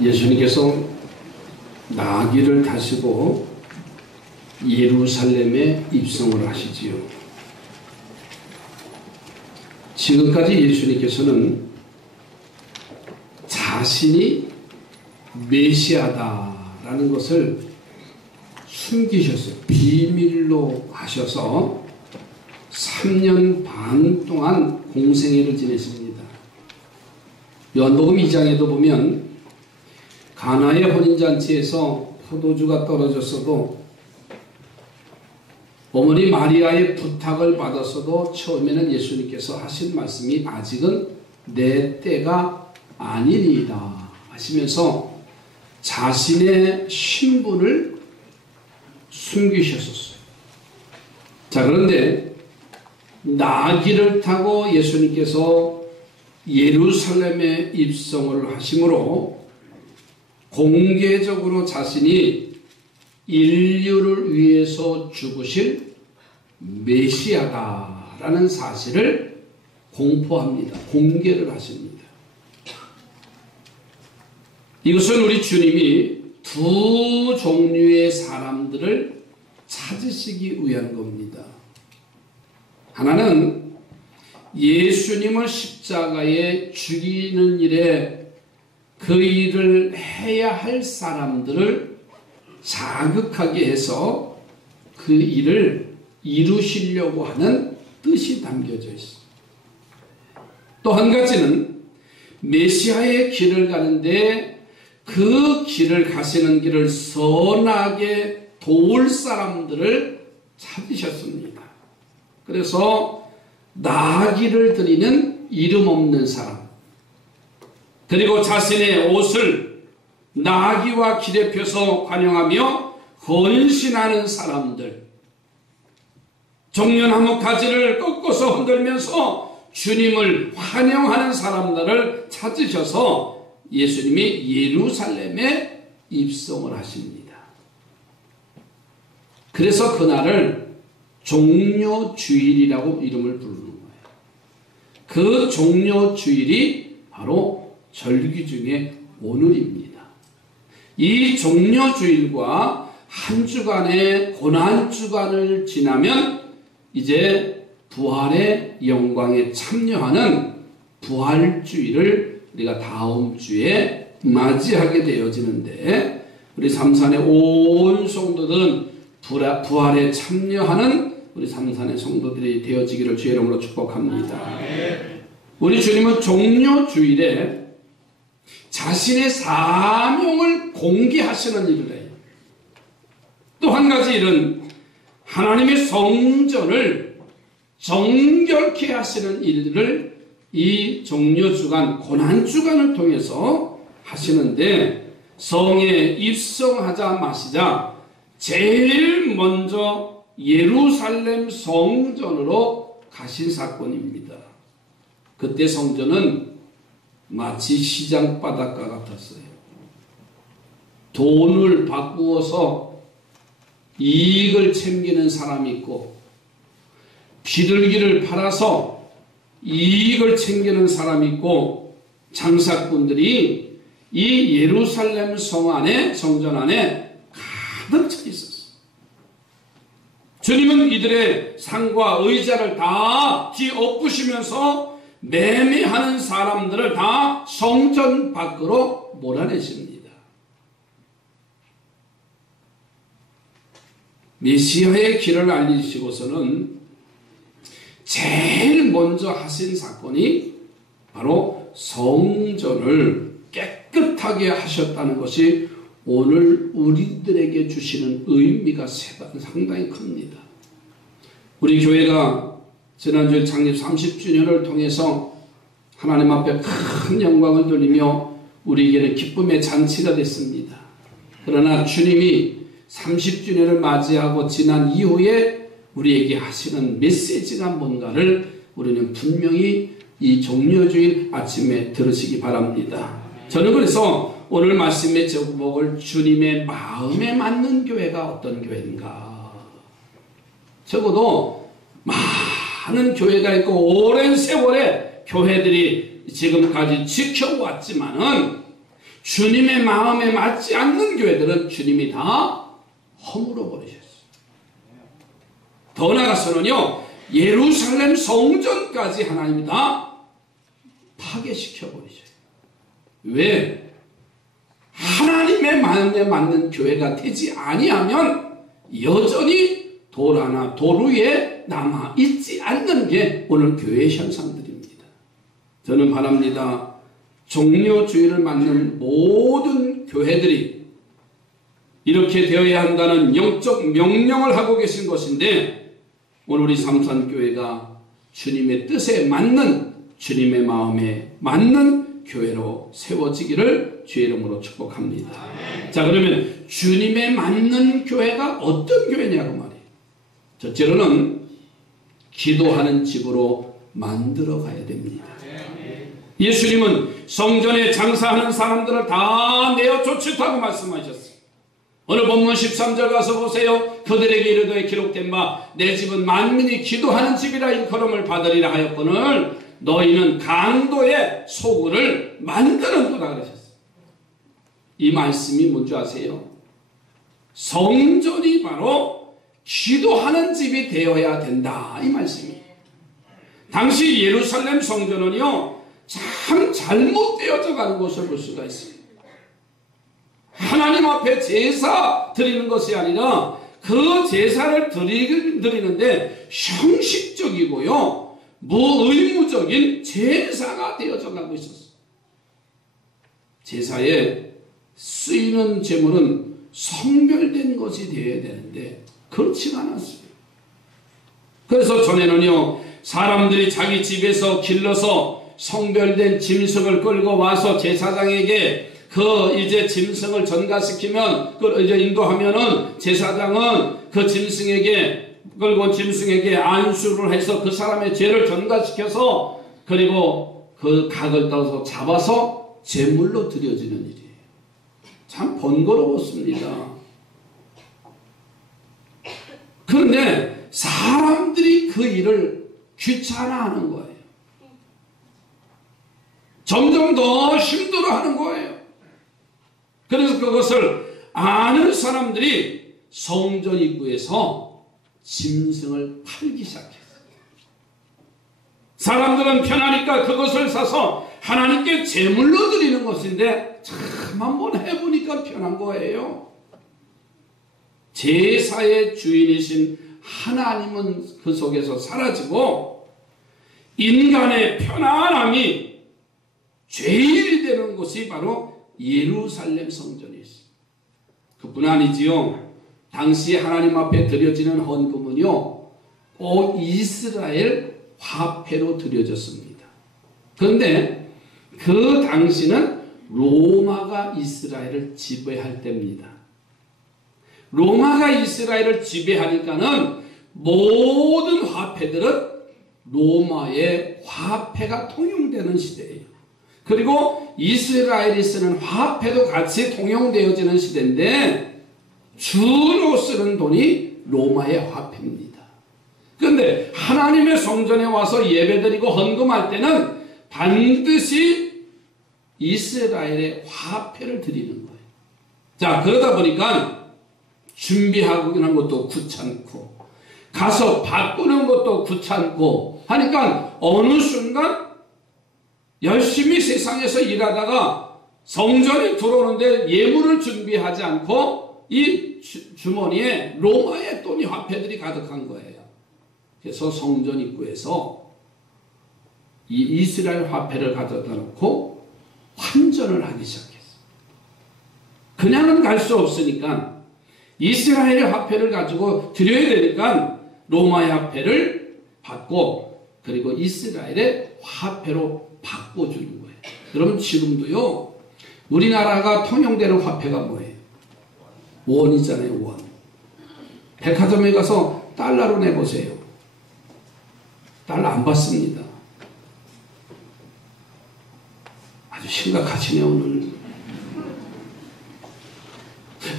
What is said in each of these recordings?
예수님께서 나귀를 타시고 예루살렘에 입성을 하시지요. 지금까지 예수님께서는 자신이 메시아다라는 것을 숨기셨어요. 비밀로 하셔서 3년 반 동안 공생애를 지냈습니다. 요한복음 2장에도 보면 가나의 혼인잔치에서 포도주가 떨어졌어도 어머니 마리아의 부탁을 받았어도 처음에는 예수님께서 하신 말씀이 아직은 내 때가 아니니이다 하시면서 자신의 신분을 숨기셨었어요. 자, 그런데 나귀를 타고 예수님께서 예루살렘에 입성을 하심으로 공개적으로 자신이 인류를 위해서 죽으실 메시아다라는 사실을 공포합니다. 공개를 하십니다. 이것은 우리 주님이 두 종류의 사람들을 찾으시기 위한 겁니다. 하나는 예수님을 십자가에 죽이는 일에 그 일을 해야 할 사람들을 자극하게 해서 그 일을 이루시려고 하는 뜻이 담겨져 있습니다. 또 한 가지는 메시아의 길을 가는데 그 길을 가시는 길을 선하게 도울 사람들을 찾으셨습니다. 그래서 나귀를 드리는 이름 없는 사람, 그리고 자신의 옷을 나귀와 길에 펴서 환영하며 헌신하는 사람들, 종려나무 가지를 꺾어서 흔들면서 주님을 환영하는 사람들을 찾으셔서 예수님이 예루살렘에 입성을 하십니다. 그래서 그날을 종려주일이라고 이름을 부르는 거예요. 그 종려주일이 바로 절기 중에 오늘입니다. 이 종려주일과 한 주간의 고난주간을 지나면 이제 부활의 영광에 참여하는 부활주일을 우리가 다음 주에 맞이하게 되어지는데, 우리 삼산의 온 성도들은 부활에 참여하는 우리 삼산의 성도들이 되어지기를 주의 이름으로 축복합니다. 우리 주님은 종려주일에 자신의 사명을 공개하시는 일을 해요. 또 한 가지 일은 하나님의 성전을 정결케 하시는 일을 이 종려주간, 고난주간을 통해서 하시는데, 성에 입성하자 마시자 제일 먼저 예루살렘 성전으로 가신 사건입니다. 그때 성전은 마치 시장 바닷가 같았어요. 돈을 바꾸어서 이익을 챙기는 사람이 있고, 비둘기를 팔아서 이익을 챙기는 사람이 있고, 장사꾼들이 이 예루살렘 성 안에, 성전 안에 가득 차 있었어요. 주님은 이들의 상과 의자를 다 뒤엎으시면서 매매하는 사람들을 다 성전 밖으로 몰아내십니다. 메시아의 길을 알리시고서는 제일 먼저 하신 사건이 바로 성전을 깨끗하게 하셨다는 것이 오늘 우리들에게 주시는 의미가 상당히 큽니다. 우리 교회가 지난주에 창립 30주년을 통해서 하나님 앞에 큰 영광을 돌리며 우리에게는 기쁨의 잔치가 됐습니다. 그러나 주님이 30주년을 맞이하고 지난 이후에 우리에게 하시는 메시지가 뭔가를 우리는 분명히 이 종려주일 아침에 들으시기 바랍니다. 저는 그래서 오늘 말씀의 제목을 주님의 마음에 맞는 교회가 어떤 교회인가, 적어도 많은 교회가 있고 오랜 세월에 교회들이 지금까지 지켜왔지만은 주님의 마음에 맞지 않는 교회들은 주님이 다 허물어 버리셨어요. 더 나아가서는요, 예루살렘 성전까지 하나님이 다 파괴시켜 버리셔요. 왜? 하나님의 마음에 맞는 교회가 되지 아니하면 여전히 돌 하나 돌 위에 남아 있지 않는 게 오늘 교회 현상들입니다. 저는 바랍니다. 종료주의를 맞는 모든 교회들이 이렇게 되어야 한다는 영적 명령을 하고 계신 것인데, 오늘 우리 삼산교회가 주님의 뜻에 맞는, 주님의 마음에 맞는 교회로 세워지기를 주의 이름으로 축복합니다. 자, 그러면 주님의 맞는 교회가 어떤 교회냐고 말이에요. 첫째로는 기도하는 집으로 만들어 가야 됩니다. 예수님은 성전에 장사하는 사람들을 다 내어 쫓으라고 말씀하셨어요. 오늘 본문 13절 가서 보세요. 그들에게 이르되 기록된 바 내 집은 만민이 기도하는 집이라 일컬음을 받으리라 하였거늘 너희는 강도의 소굴을 만드는도다 그러셨어요. 이 말씀이 뭔지 아세요? 성전이 바로 기도하는 집이 되어야 된다, 이 말씀이에요. 당시 예루살렘 성전은요, 참 잘못되어져 가는 것을 볼 수가 있습니다. 하나님 앞에 제사 드리는 것이 아니라 그 제사를 드리는데 형식적이고요, 무의무적인 제사가 되어져 가고 있었어요. 제사에 쓰이는 제물은 성별된 것이 되어야 되는데 그렇지가 않았어요. 그래서 전에는요, 사람들이 자기 집에서 길러서 성별된 짐승을 끌고 와서 제사장에게 그 이제 짐승을 전가시키면, 그 이제 인도하면은 제사장은 그 짐승에게 끌고 짐승에게 안수를 해서 그 사람의 죄를 전가시켜서 그리고 그 각을 떠서 잡아서 제물로 드려지는 일이에요. 참 번거로웠습니다. 그런데 사람들이 그 일을 귀찮아하는 거예요. 점점 더 힘들어하는 거예요. 그래서 그것을 아는 사람들이 성전 입구에서 짐승을 팔기 시작했어요. 사람들은 편하니까 그것을 사서 하나님께 제물로 드리는 것인데 참 한번 해보니까 편한 거예요. 제사의 주인이신 하나님은 그 속에서 사라지고 인간의 편안함이 죄인이 되는 곳이 바로 예루살렘 성전이 있습니다. 그뿐 아니지요. 당시 하나님 앞에 드려지는 헌금은요, 꼭 이스라엘 화폐로 드려졌습니다. 그런데 그 당시는 로마가 이스라엘을 지배할 때입니다. 로마가 이스라엘을 지배하니까는 모든 화폐들은 로마의 화폐가 통용되는 시대예요. 그리고 이스라엘이 쓰는 화폐도 같이 통용되어지는 시대인데 주로 쓰는 돈이 로마의 화폐입니다. 그런데 하나님의 성전에 와서 예배드리고 헌금할 때는 반드시 이스라엘의 화폐를 드리는 거예요. 자, 그러다 보니까 준비하는 것도 귀찮고 가서 바꾸는 것도 귀찮고 하니까 어느 순간 열심히 세상에서 일하다가 성전에 들어오는데 예물을 준비하지 않고 이 주머니에 로마의 돈이 화폐들이 가득한 거예요. 그래서 성전 입구에서 이 이스라엘 화폐를 가져다 놓고 환전을 하기 시작했어요. 그냥은 갈 수 없으니까 이스라엘의 화폐를 가지고 드려야 되니까 로마의 화폐를 받고 그리고 이스라엘의 화폐로 바꿔주는 거예요. 여러분 지금도요, 우리나라가 통용되는 화폐가 뭐예요? 원이잖아요, 원. 백화점에 가서 달러로 내보세요. 달러 안 받습니다. 아주 심각하시네 오늘.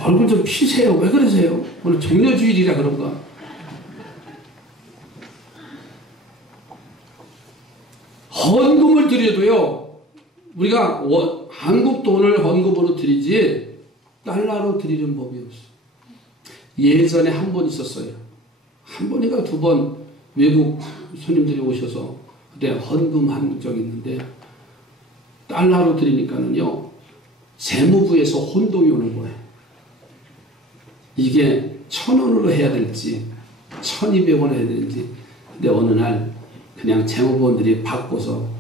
얼굴 좀 피세요. 왜 그러세요? 오늘 종료주일이라 그런가? 헌금을 드려도요, 우리가 한국 돈을 헌금으로 드리지 달러로 드리는 법이 없어. 예전에 한 번 있었어요. 한 번인가 두 번 외국 손님들이 오셔서 그때 헌금한 적이 있는데 달러로 드리니까는요 재무부에서 혼동이 오는 거예요. 이게 1,000원으로 해야 될지 1,200원 해야 되는지. 근데 어느 날 그냥 재무부원들이 바꿔서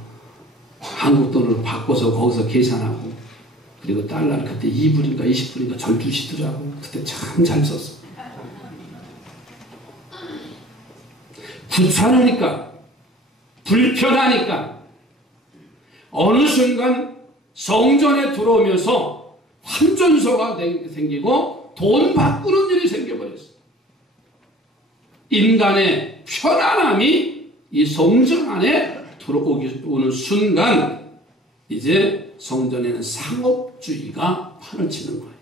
한국 돈으로 바꿔서 거기서 계산하고 그리고 달러를 그때 2불인가 20불인가 절 주시더라고. 그때 참 잘 썼어. 귀찮으니까 불편하니까 어느 순간 성전에 들어오면서 환전소가 생기고 돈 바꾸는 일이 생겨버렸어. 인간의 편안함이 이 성전 안에 들어오는 순간 이제 성전에는 상업주의가 판을 치는 거예요.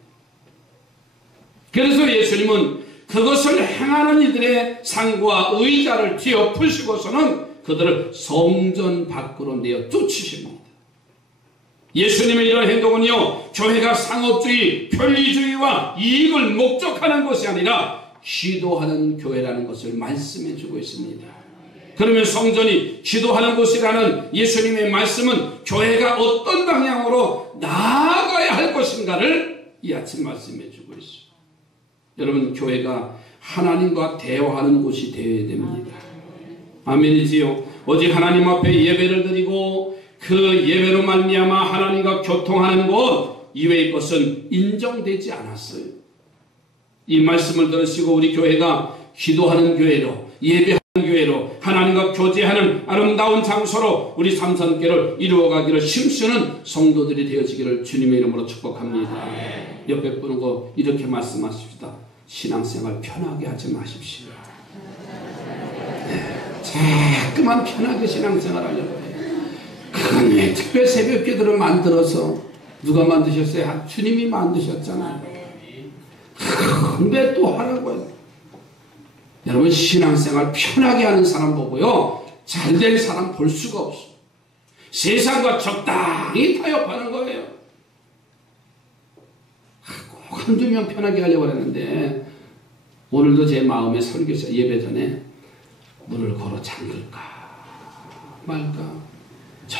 그래서 예수님은 그것을 행하는 이들의 상과 의자를 뒤엎으시고서는 그들을 성전 밖으로 내어 쫓으십니다. 예수님의 이런 행동은요, 교회가 상업주의, 편리주의와 이익을 목적하는 것이 아니라 기도하는 교회라는 것을 말씀해 주고 있습니다. 그러면 성전이 기도하는 곳이라는 예수님의 말씀은 교회가 어떤 방향으로 나아가야 할 것인가를 이 아침 말씀해 주고 있습니다. 여러분, 교회가 하나님과 대화하는 곳이 되어야 됩니다. 아멘이지요. 오직 하나님 앞에 예배를 드리고 그 예배로 말미암아 하나님과 교통하는 것 이외의 것은 인정되지 않았어요. 이 말씀을 들으시고 우리 교회가 기도하는 교회로, 예배하는 교회로, 하나님과 교제하는 아름다운 장소로 우리 삼선교를 이루어가기를 힘쓰는 성도들이 되어지기를 주님의 이름으로 축복합니다. 옆에 분하고 이렇게 말씀하십시다. 신앙생활 편하게 하지 마십시오. 자꾸만 편하게 신앙생활 하려고 해요. 그건 왜 특별 새벽기도를 만들어서 누가 만드셨어요? 주님이 만드셨잖아요. 근데 또 하라고 해요. 여러분, 신앙생활 편하게 하는 사람 보고요 잘된 사람 볼 수가 없어. 세상과 적당히 타협하는 거예요. 꼭 한두 명 편하게 하려고 했는데 오늘도 제 마음에 설교서 예배 전에 문을 걸어 잠글까 말까. 저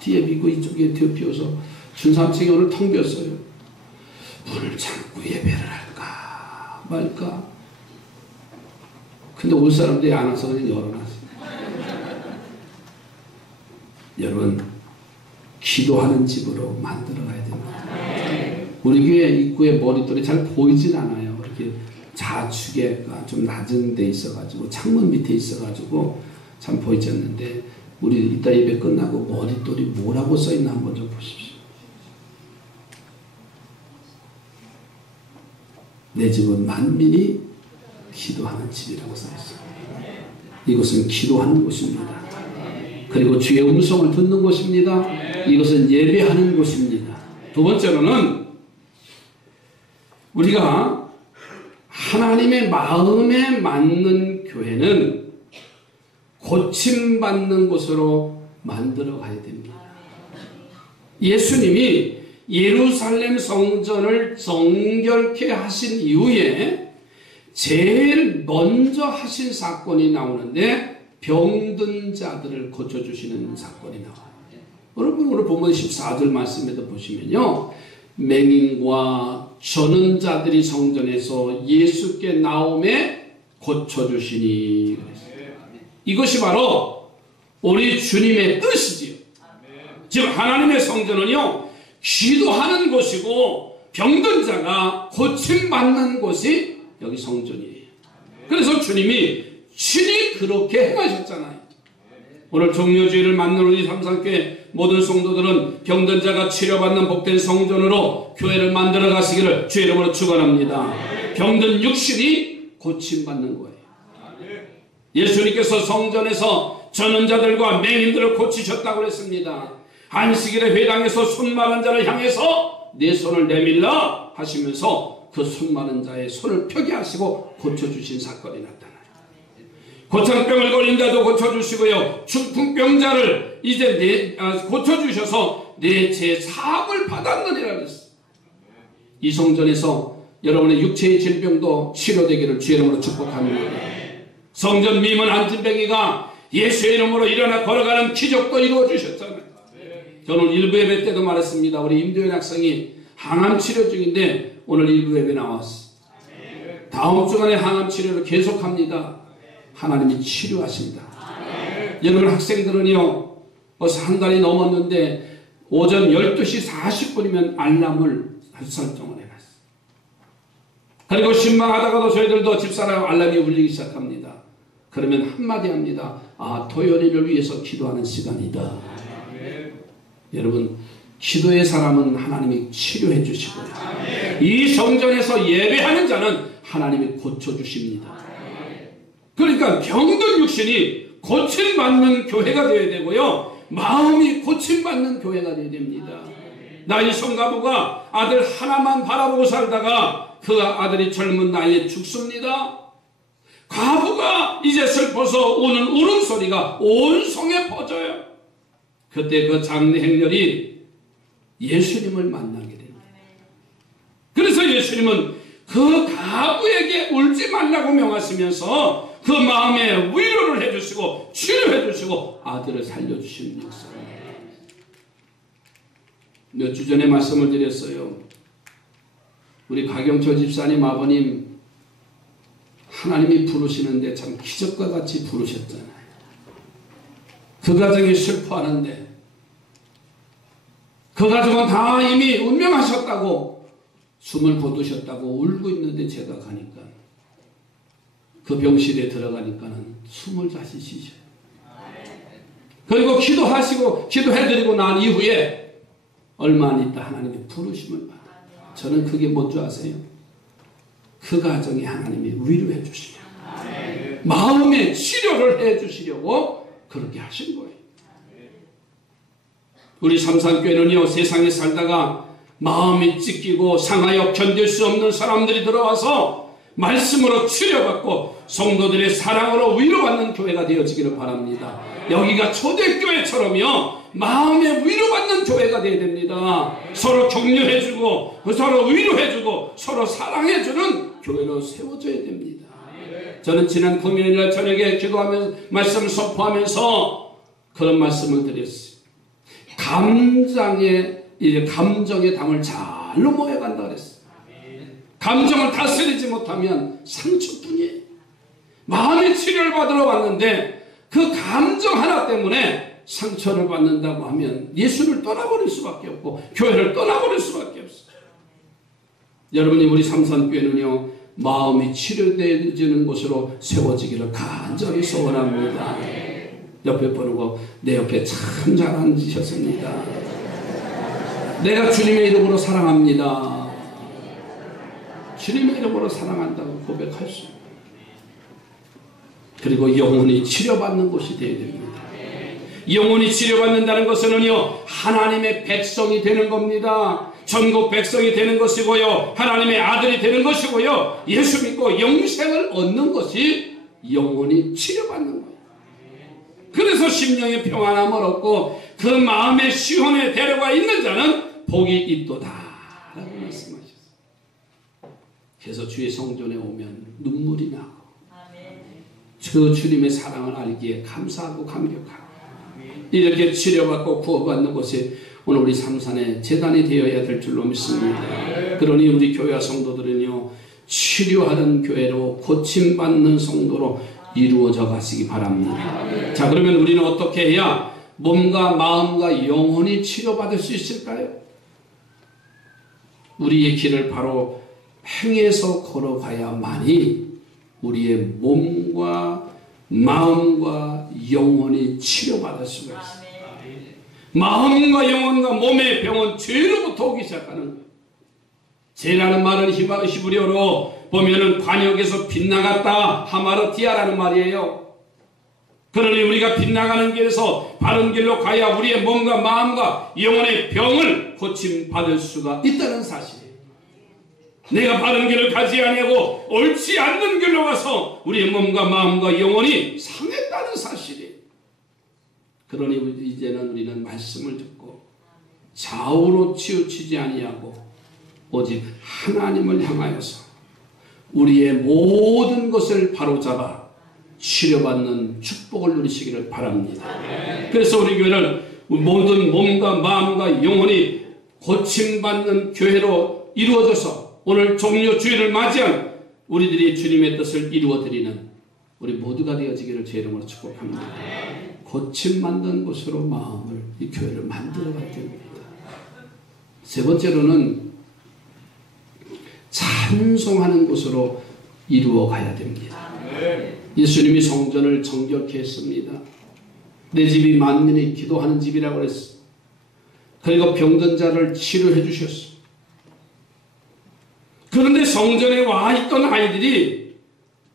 뒤에 비고 이쪽에 비어서 준삼층이 오늘 텅 비었어요. 문을 잠고 예배를 할까 말까. 근데 올 사람들이 안 와서 그냥 열어놨어요. 여러분, 기도하는 집으로 만들어가야 됩니다. 우리 교회 입구에 머리돌이 잘 보이진 않아요. 이렇게 좌측에가 좀 낮은 데 있어가지고 창문 밑에 있어가지고 참 보이지 않는데 우리 이따 예배 끝나고 머리돌이 뭐라고 써있나 한번 좀 보십시오. 내 집은 만민이 기도하는 집이라고 써있어요. 이것은 기도하는 곳입니다. 그리고 주의 음성을 듣는 곳입니다. 이것은 예배하는 곳입니다. 두 번째로는 우리가 하나님의 마음에 맞는 교회는 고침받는 곳으로 만들어 가야 됩니다. 예수님이 예루살렘 성전을 정결케 하신 이후에 제일 먼저 하신 사건이 나오는데 병든 자들을 고쳐주시는 사건이 나와요. 여러분, 오늘 본문 14절 말씀에도 보시면요, 맹인과 저는 자들이 성전에서 예수께 나오매 고쳐주시니 그랬어요. 이것이 바로 우리 주님의 뜻이지요. 즉 하나님의 성전은요, 기도하는 곳이고 병든 자가 고침받는 곳이 여기 성전이에요. 그래서 주님이 친히 그렇게 행하셨잖아요. 오늘 종료주의를 맞는 우리 삼산교회 모든 성도들은 병든 자가 치료받는 복된 성전으로 교회를 만들어 가시기를 주의 이름으로 축원합니다. 병든 육신이 고침받는 거예요. 예수님께서 성전에서 저는 자들과 맹인들을 고치셨다고 했습니다. 안식일에 회당에서 손 마른 자를 향해서 내 손을 내밀라 하시면서 그 손 마른 자의 손을 펴게 하시고 고쳐주신 사건이 나타나요. 고창병을 걸린 자도 고쳐주시고요, 중풍병자를 이제 고쳐주셔서 내 죄 사함을 받았느니라 그랬어. 이 성전에서 여러분의 육체의 질병도 치료되기를 주의 이름으로 축복합니다. 성전 미문 안진뱅이가 예수의 이름으로 일어나 걸어가는 기적도 이루어 주셨잖아요. 저는 일부 예배 때도 말했습니다. 우리 임도현 학생이 항암 치료 중인데 오늘 일부 예배 나왔어. 다음 주간에 항암 치료를 계속합니다. 하나님이 치료하십니다. 여러분 학생들은요, 벌써 한 달이 넘었는데 오전 12시 40분이면 알람을 설정을 해놨어요. 그리고 신방하다가도 저희들도 집사람 알람이 울리기 시작합니다. 그러면 한마디 합니다. 아, 토요일을 위해서 기도하는 시간이다. 여러분, 기도의 사람은 하나님이 치료해 주시고요. 이 성전에서 예배하는 자는 하나님이 고쳐주십니다. 그러니까 병든 육신이 고침받는 교회가 되어야 되고요. 마음이 고침받는 교회가 되어야 됩니다. 나 이 성가부가 아들 하나만 바라보고 살다가 그 아들이 젊은 나이에 죽습니다. 과부가 이제 슬퍼서 우는 울음소리가 온 성에 퍼져요. 그때 그 장례 행렬이 예수님을 만나게 됩니다. 그래서 예수님은 그 과부에게 울지 말라고 명하시면서 그 마음에 위로를 해주시고 치료해주시고 아들을 살려주시는 역사입니다. 몇 주 전에 말씀을 드렸어요. 우리 가경철 집사님 아버님 하나님이 부르시는데 참 기적과 같이 부르셨잖아요. 그 가정이 슬퍼하는데 그 가정은 다 이미 운명하셨다고 숨을 거두셨다고 울고 있는데 제가 가니까 그 병실에 들어가니까는 숨을 다시 쉬셔요. 그리고 기도하시고 기도해드리고 난 이후에 얼마 안 있다 하나님이 부르심을 받아요. 저는 그게 뭔지 아세요? 그 가정에 하나님이 위로해 주시려고 마음의 치료를 해 주시려고 그렇게 하신 거예요. 우리 삼산교회는요, 세상에 살다가 마음이 찢기고 상하여 견딜 수 없는 사람들이 들어와서 말씀으로 치료받고 성도들의 사랑으로 위로받는 교회가 되어지기를 바랍니다. 여기가 초대교회처럼요, 마음에 위로받는 교회가 되어야 됩니다. 서로 격려해주고 서로 위로해주고 서로 사랑해주는 교회로 세워져야 됩니다. 저는 지난 금요일날 저녁에 기도하면서 말씀을 선포하면서 그런 말씀을 드렸어요. 감정의 담을 잘로 모여간다 그랬어요. 감정을 다스리지 못하면 상처뿐이에요. 마음의 치료를 받으러 왔는데 그 감정 하나 때문에 상처를 받는다고 하면 예수를 떠나버릴 수밖에 없고 교회를 떠나버릴 수밖에 없어요. 여러분이 우리 삼산교회는요, 마음이 치료되어지는 곳으로 세워지기를 간절히 소원합니다. 옆에 보고 내 옆에 참 잘 앉으셨습니다. 내가 주님의 이름으로 사랑합니다. 주님의 이름으로 사랑한다고 고백할 수 있습니다. 그리고 영혼이 치료받는 곳이 되어야 됩니다. 영혼이 치료받는다는 것은요, 하나님의 백성이 되는 겁니다. 전국 백성이 되는 것이고요, 하나님의 아들이 되는 것이고요, 예수 믿고 영생을 얻는 것이 영혼이 치료받는 거예요. 그래서 심령의 평안함을 얻고 그 마음의 시온에 데려가 있는 자는 복이 있도다 라고 말씀하셨어요. 그래서 주의 성전에 오면 눈물이 나고 그 주님의 사랑을 알기에 감사하고 감격하고 이렇게 치료받고 구원받는 것이 오늘 우리 삼산의 재단이 되어야 될 줄로 믿습니다. 그러니 우리 교회와 성도들은요, 치료하는 교회로 고침받는 성도로 이루어져 가시기 바랍니다. 자, 그러면 우리는 어떻게 해야 몸과 마음과 영혼이 치료받을 수 있을까요? 우리의 길을 바로 행해서 걸어가야만이 우리의 몸과 마음과 영혼이 치료받을 수가 있습니다. 마음과 영혼과 몸의 병은 죄로부터 오기 시작하는 거예요. 죄라는 말은 히브리어로 보면은 관역에서 빗나갔다 하마르티아라는 말이에요. 그러니 우리가 빗나가는 길에서 바른 길로 가야 우리의 몸과 마음과 영혼의 병을 고침받을 수가 있다는 사실이에요. 내가 바른 길을 가지 아니하고 옳지 않는 길로 가서 우리의 몸과 마음과 영혼이 상했다는 사실이에요. 그러니 이제는 우리는 말씀을 듣고 좌우로 치우치지 아니하고 오직 하나님을 향하여서 우리의 모든 것을 바로잡아 치료받는 축복을 누리시기를 바랍니다. 그래서 우리 교회는 모든 몸과 마음과 영혼이 고침받는 교회로 이루어져서 오늘 종료주일을 맞이한 우리들이 주님의 뜻을 이루어드리는 우리 모두가 되어지기를 제 이름으로 축복합니다. 고침받는 곳으로 마음을, 이 교회를 만들어가야 됩니다. 세 번째로는 찬송하는 곳으로 이루어가야 됩니다. 예수님이 성전을 정결케 했습니다. 내 집이 만민이 기도하는 집이라고 그랬어. 그리고 병든 자를 치료해 주셨어. 그런데 성전에 와 있던 아이들이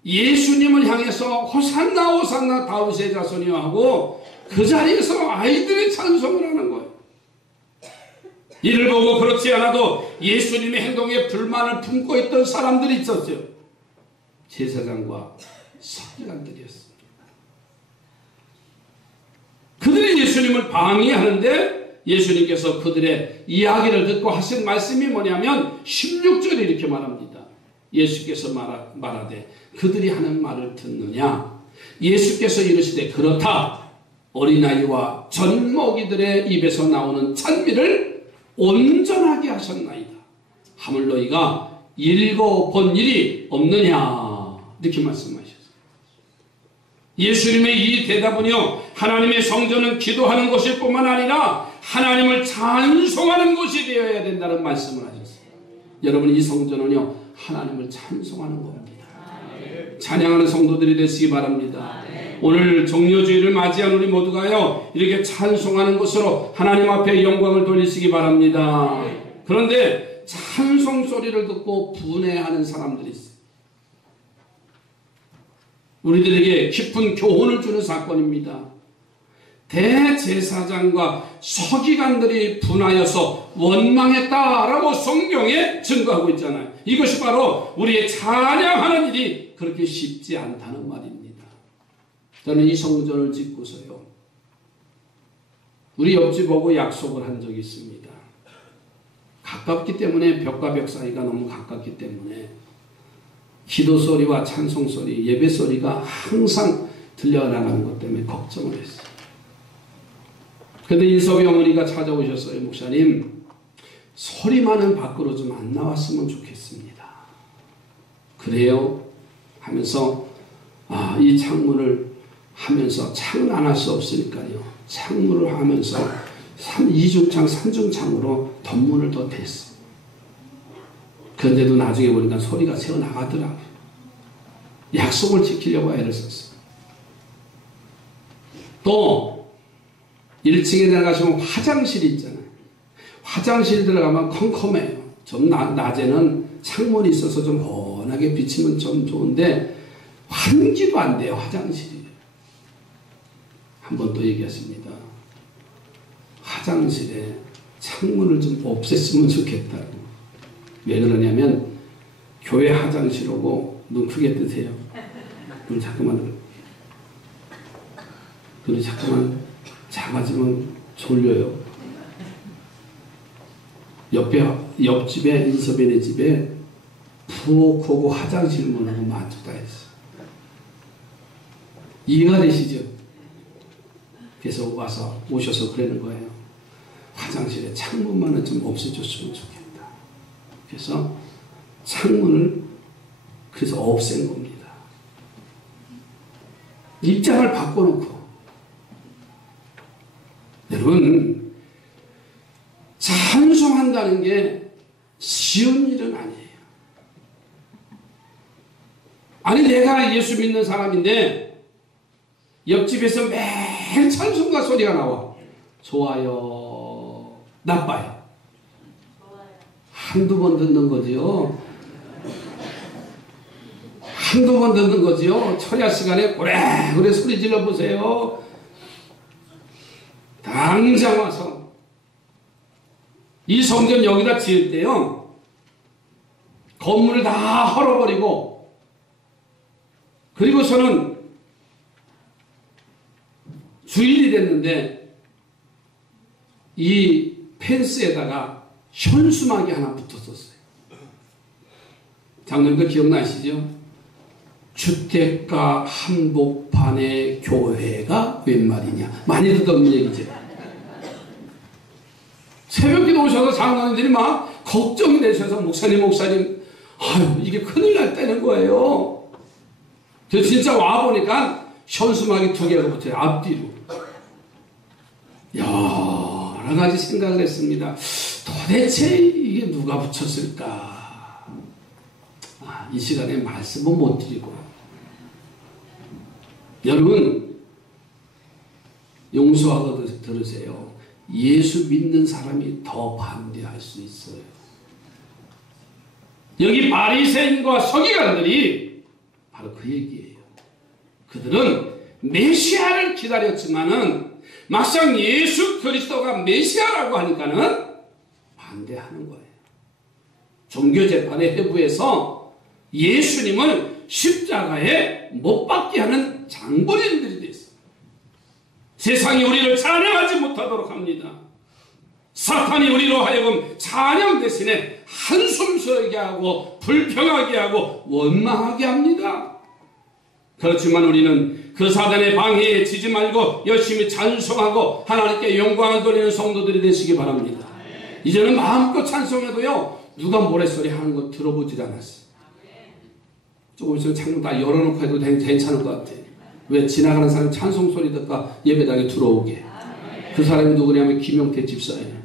예수님을 향해서 호산나 호산나 다윗의 자손이여 하고 그 자리에서 아이들이 찬송을 하는 거예요. 이를 보고 그렇지 않아도 예수님의 행동에 불만을 품고 있던 사람들이 있었어요. 제사장과 서기관들이었습니다. 그들이 예수님을 방해하는데 예수님께서 그들의 이야기를 듣고 하신 말씀이 뭐냐면 16절에 이렇게 말합니다. 예수께서 말하되 그들이 하는 말을 듣느냐? 예수께서 이르시되 그렇다. 어린아이와 젖먹이들의 입에서 나오는 찬미를 온전하게 하셨나이다. 하물 너희가 읽어본 일이 없느냐? 이렇게 말씀하셨어요. 예수님의 이 대답은요, 하나님의 성전은 기도하는 곳일 뿐만 아니라 하나님을 찬송하는 곳이 되어야 된다는 말씀을 하셨어요. 여러분, 이 성전은요, 하나님을 찬송하는 겁니다. 찬양하는 성도들이 되시기 바랍니다. 오늘 종료주일을 맞이한 우리 모두가요, 이렇게 찬송하는 곳으로 하나님 앞에 영광을 돌리시기 바랍니다. 그런데 찬송 소리를 듣고 분해하는 사람들이 있어요. 우리들에게 깊은 교훈을 주는 사건입니다. 대제사장과 서기관들이 분하여서 원망했다라고 성경에 증거하고 있잖아요. 이것이 바로 우리의 찬양하는 일이 그렇게 쉽지 않다는 말입니다. 저는 이 성전을 짓고서요, 우리 옆집하고 약속을 한 적이 있습니다. 가깝기 때문에, 벽과 벽 사이가 너무 가깝기 때문에 기도 소리와 찬송 소리, 예배 소리가 항상 들려나가는 것 때문에 걱정을 했어요. 그런데 인섭이 어머니가 찾아오셨어요. 목사님, 소리만은 밖으로 좀 안 나왔으면 좋겠습니다. 그래요? 하면서 이 창문을 하면서, 창은 안 할 수 없으니까요, 창문을 하면서 2중창, 3중창으로 덧문을 더 댔어요. 그런데도 나중에 보니까 소리가 새어나가더라고요. 약속을 지키려고 애를 썼어요. 또 1층에 내려가시면 화장실이 있잖아요. 화장실 들어가면 컴컴해요. 좀 낮에는 창문이 있어서 좀 환하게 비치면 좀 좋은데 환기도 안 돼요, 화장실이. 한 번 또 얘기했습니다. 화장실에 창문을 좀 없앴으면 좋겠다고. 왜 그러냐면 교회 화장실 오고 눈 크게 뜨세요. 눈 자꾸만 작아지면 졸려요. 옆집에 인섭이네 집에 푹 하고 화장실 문하고 마주다 했어. 이해가 되시죠? 그래서 오셔서 그러는 거예요. 화장실에 창문만은 좀 없애줬으면 좋겠다. 그래서 창문을 그래서 없앤 겁니다. 입장을 바꿔놓고. 여러분, 찬송한다는 게 쉬운 일은 아니에요. 아니, 내가 예수 믿는 사람인데 옆집에서 매일 찬송가 소리가 나와. 좋아요, 나빠요? 한두 번 듣는 거지요. 한두 번 듣는 거지요. 철야 시간에 오래 소리 질러 보세요. 당장 와서 이 성전 여기다 지을 때요, 건물을 다 헐어버리고, 그리고서는 주일이 됐는데 이 펜스에다가 현수막이 하나 붙었었어요. 장로님들 기억나시죠? 주택가 한복판의 교회가 웬 말이냐. 많이 듣던 얘기죠. 새벽기도 오셔서 장로님들이 막 걱정이 되셔서 목사님 아유 이게 큰일 날 때는 거예요. 그래서 진짜 와보니까 현수막이 2개가 붙어요. 앞뒤로. 여러 가지 생각을 했습니다. 도대체 이게 누가 붙였을까? 이 시간에 말씀은 못 드리고. 여러분 용서하고 들으세요. 예수 믿는 사람이 더 반대할 수 있어요. 여기 바리새인과 서기관들이 바로 그 얘기예요. 그들은 메시아를 기다렸지만은 막상 예수 그리스도가 메시아라고 하니까는 반대하는 거예요. 종교재판의 회부에서 예수님을 십자가에 못 박게 하는 장본인들이 됐어요. 세상이 우리를 찬양하지 못하도록 합니다. 사탄이 우리로 하여금 찬양 대신에 한숨 쉬게 하고 불평하게 하고 원망하게 합니다. 그렇지만 우리는 그 사단의 방해에 지지 말고 열심히 찬송하고 하나님께 영광을 돌리는 성도들이 되시기 바랍니다. 이제는 마음껏 찬송해도요 누가 모래소리 하는 거 들어보질 않았어요. 조금 있으면 창문 다 열어놓고 해도 괜찮은 것 같아요. 왜? 지나가는 사람 찬송 소리 듣까 예배당에 들어오게. 그 사람이 누구냐면 김용태 집사예요.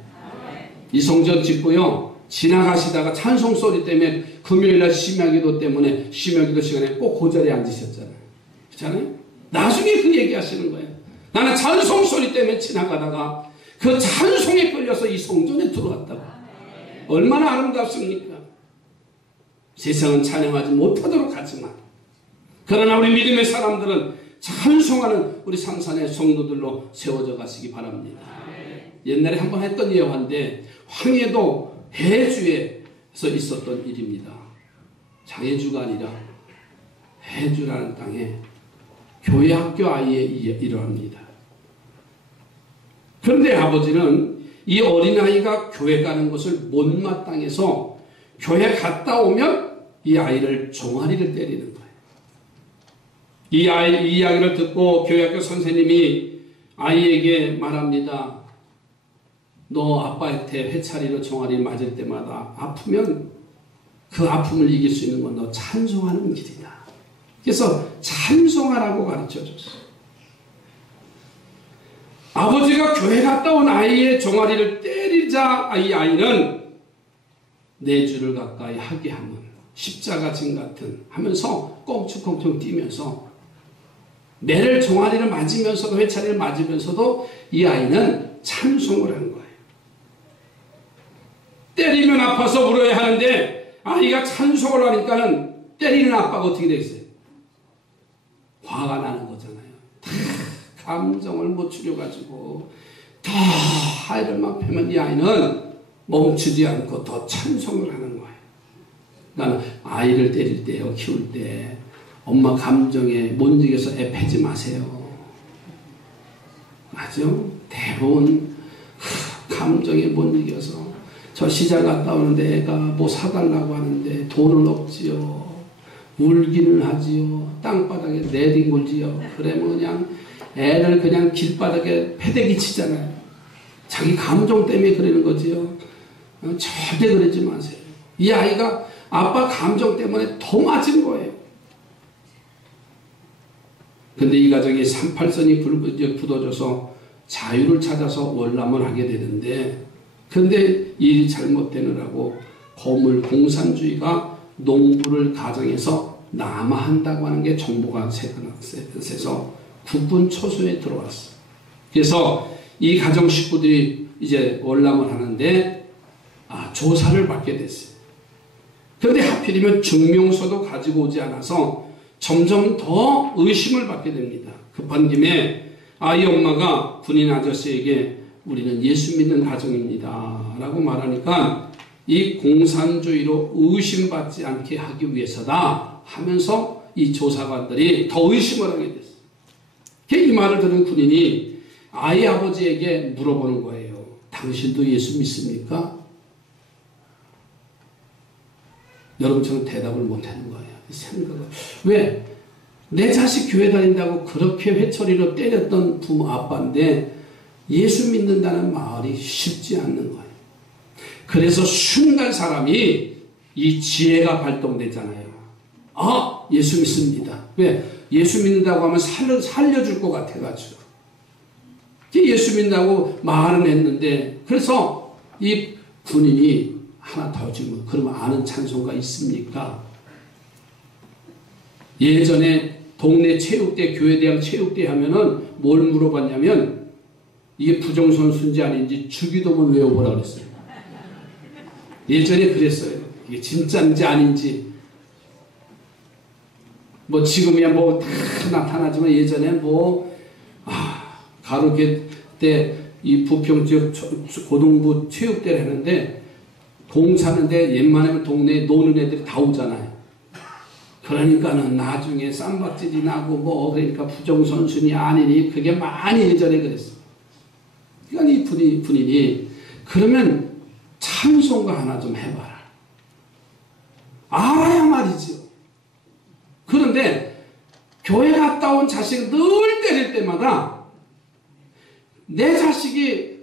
이 성전 짓고요 지나가시다가 찬송 소리 때문에 금요일날 심야기도 때문에 심야기도 시간에 꼭 그 자리에 앉으셨잖아요. 그렇잖아요? 나중에 그 얘기하시는 거예요. 나는 찬송 소리 때문에 지나가다가 그 찬송에 끌려서 이 성전에 들어왔다고. 얼마나 아름답습니까? 세상은 찬양하지 못하도록 하지만 그러나 우리 믿음의 사람들은 찬송하는 우리 삼산의 성도들로 세워져 가시기 바랍니다. 옛날에 한번 했던 예화인데 황해도 해주에서 있었던 일입니다. 장해주가 아니라 해주라는 땅에 교회 학교 아이에 이러합니다. 그런데 아버지는 이 어린아이가 교회 가는 것을 못마땅해서 교회 갔다 오면 이 아이를 종아리를 때리는 거예요. 이 이야기를 듣고 교회학교 선생님이 아이에게 말합니다. 너 아빠한테 회차리로 종아리 맞을 때마다 아프면 그 아픔을 이길 수 있는 건 너 찬송하는 길이다. 그래서 찬송하라고 가르쳐줬어요. 아버지가 교회 갔다 온 아이의 종아리를 때리자 이 아이는 4주를 가까이 하게 하면 십자가 진 같은 하면서 껑충껑충 뛰면서 매를 종아리를 맞으면서도 회차리를 맞으면서도 이 아이는 찬송을 한 거예요. 때리면 아파서 울어야 하는데 아이가 찬송을 하니까는 때리는 아빠가 어떻게 되겠어요? 화가 나는 거잖아요. 다 감정을 못 추려가지고 다 아이를 막 패면 이 아이는 멈추지 않고 더 찬송을 하는 거예요. 그러니까 아이를 때릴 때요, 키울 때 엄마 감정에 못 이겨서 애 패지 마세요. 맞죠? 대부분 감정에 못 이겨서 저 시장 갔다 오는데 애가 뭐 사달라고 하는데 돈은 없지요. 울기는 하지요. 땅바닥에 내뒹굴지요. 그러면 그냥 애를 그냥 길바닥에 패대기 치잖아요. 자기 감정 때문에 그러는 거지요. 절대 그러지 마세요. 이 아이가 아빠 감정 때문에 더 맞은 거예요. 근데 이 가정이 38선이 굳어져서 자유를 찾아서 월남을 하게 되는데 근데 일이 잘못되느라고 거물 공산주의가 농부를 가정에서 남하한다고 하는 게 정보가 새서 국군 초소에 들어왔어요. 그래서 이 가정 식구들이 이제 월남을 하는데 조사를 받게 됐어요. 그런데 하필이면 증명서도 가지고 오지 않아서 점점 더 의심을 받게 됩니다. 급한 김에 아이 엄마가 군인 아저씨에게 우리는 예수 믿는 가정입니다 라고 말하니까 이 공산주의로 의심받지 않게 하기 위해서다 하면서 이 조사관들이 더 의심을 하게 됐어요. 이 말을 들은 군인이 아이 아버지에게 물어보는 거예요. 당신도 예수 믿습니까? 여러분처럼 대답을 못하는 거예요. 생각을. 왜? 내 자식 교회 다닌다고 그렇게 회초리로 때렸던 부모 아빠인데 예수 믿는다는 말이 쉽지 않는 거예요. 그래서 순간 사람이 이 지혜가 발동되잖아요. 아, 예수 믿습니다. 왜? 예수 믿는다고 하면 살려줄 것 같아가지고. 예수 믿는다고 말은 했는데, 그래서 이 군인이 하나 더 주면, 그러면 아는 찬송가 있습니까? 예전에 동네 체육대, 교회대학 체육대 하면은 뭘 물어봤냐면, 이게 부정선수인지 아닌지 주기도문 외워보라 그랬어요. 예전에 그랬어요. 이게 진짜인지 아닌지. 뭐 지금이야 뭐 다 나타나지만 예전에 가로개 때 이 부평 지역 고등부 체육대를 했는데 공차는데 웬만하면 동네에 노는 애들이 다 오잖아요. 그러니까는 나중에 쌈박질이 나고 그러니까 부정선수니 아니니 그게 많이 예전에 그랬어. 그러니까 이 군인이 그러면 찬송가 하나 좀 해봐라. 알아야 말이죠. 그런데 교회 갔다 온 자식을 늘 때릴 때마다 내 자식이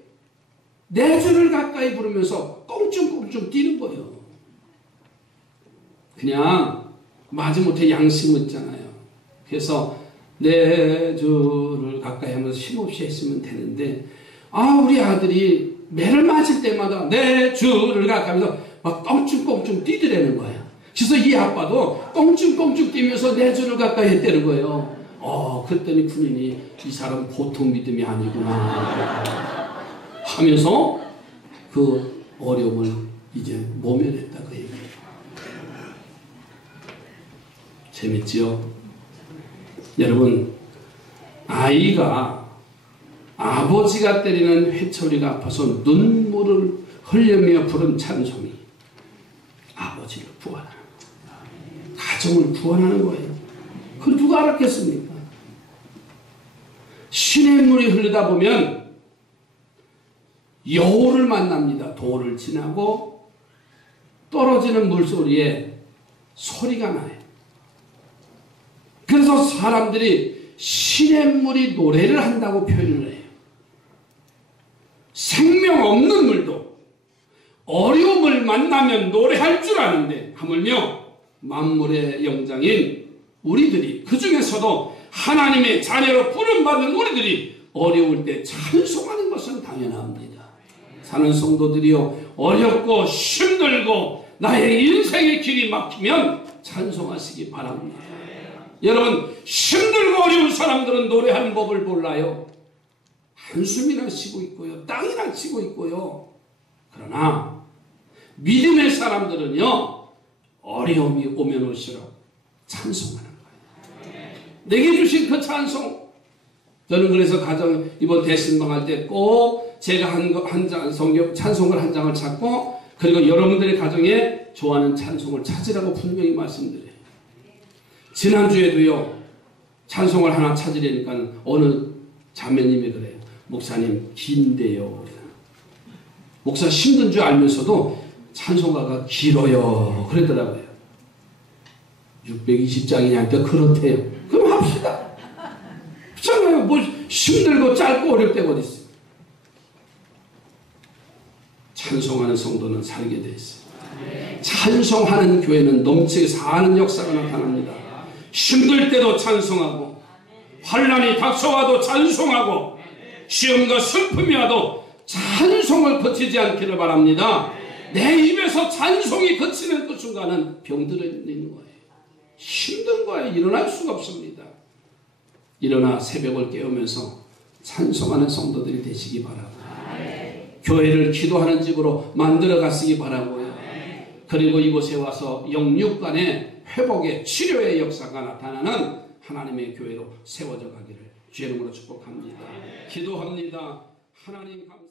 내 주를 가까이 부르면서 꽁충꽁충 뛰는 거예요. 그냥 마지못해 양심 있잖아요. 그래서 내 주를 가까이 하면서 힘없이 했으면 되는데 우리 아들이 매를 맞을 때마다 내 주를 가까이 하면서 막 꽁충꽁충 뛰더라는 거예요. 그래서 이 아빠도 꽁충꽁충 뛰면서 내 주를 가까이 했다는 거예요. 그랬더니 군인이 이 사람 보통 믿음이 아니구나 하면서 그 어려움을 이제 모면했다 그 얘기예요. 재밌지요? 여러분, 아이가 아버지가 때리는 회초리가 아파서 눈물을 흘리며 부른 찬송이 아버지를 구원하는 거예요. 가정을 구원하는 거예요. 그걸 누가 알았겠습니까? 시냇물이 흐르다 보면 여우를 만납니다. 돌을 지나고 떨어지는 물소리에 소리가 나요. 그래서 사람들이 시냇물이 노래를 한다고 표현을 해요. 생명 없는 물도 어려움을 만나면 노래할 줄 아는데 하물며 만물의 영장인 우리들이, 그 중에서도 하나님의 자녀로 부름받는 우리들이 어려울 때 찬송하는 것은 당연합니다. 사는 성도들이요, 어렵고 힘들고 나의 인생의 길이 막히면 찬송하시기 바랍니다. 여러분, 힘들고 어려운 사람들은 노래하는 법을 몰라요. 한숨이나 쉬고 있고요, 땅이나 치고 있고요. 그러나 믿음의 사람들은요, 어려움이 오면 올수록 찬송하는 거예요. 내게 주신 그 찬송. 저는 그래서 이번 대신방 할 때 꼭 제가 찬송을 한 장을 찾고, 그리고 여러분들의 가정에 좋아하는 찬송을 찾으라고 분명히 말씀드려요. 지난주에도요, 찬송을 하나 찾으려니까 어느 자매님이 그래요. 목사님, 긴데요. 목사 힘든 줄 알면서도 찬송가가 길어요. 그러더라고요. 620장이냐니까 그렇대요. 그럼 합시다. 그렇잖아요. 뭐 힘들고 짧고 어릴 때가 어디 있어요. 찬송하는 성도는 살게 돼 있어요. 찬송하는 교회는 넘치게 사는 역사가 나타납니다. 힘들 때도 찬송하고, 환난이 닥쳐와도 찬송하고, 시험과 슬픔이 와도 찬송을 거치지 않기를 바랍니다. 내 입에서 찬송이 거치는 그 순간은 병들어 있는 거예요. 힘든 거예요. 일어날 수가 없습니다. 일어나 새벽을 깨우면서 찬송하는 성도들이 되시기 바라고, 교회를 기도하는 집으로 만들어 갔으기 바라고요. 그리고 이곳에 와서 영육간의 회복의 치료의 역사가 나타나는 하나님의 교회로 세워져 가기를 주의 이름으로 축복합니다. 기도합니다. 하나님 감사합니다.